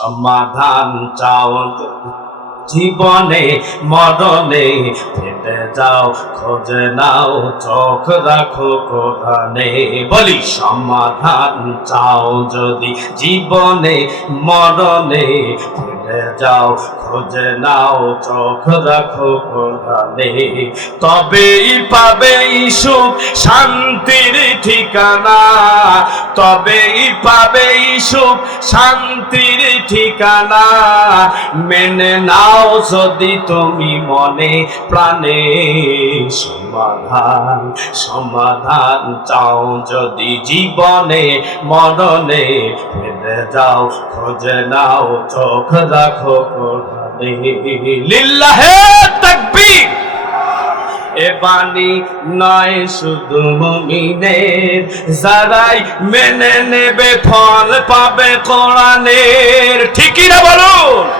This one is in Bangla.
সমাধান চাও। জীবনে, মরণে ফেটে যাও, খোঁজে নাও, চোখ রাখো কোরআনে। বলি, সমাধান চাও যদি জীবনে, মরণে ফেটে যাও, খোঁজে নাও, চোখ রাখো কোরআনে। তবেই পাবে সুখ, শান্তির ঠিকানা। তবেই পাবে সুখ, শান্তির ঠিকানা মেনে নাও যদি তুমি মনে প্রাণে সমাধান সমাধান চাও যদি জীবনে মরণে ফেলে যাও, খোঁজে নাও, চোখ রাখো লিল্লাহে বাণী নয় শুধু মুমিনের। যারাই মেনে নেবে ফল পাবে কোরআনের। ঠিক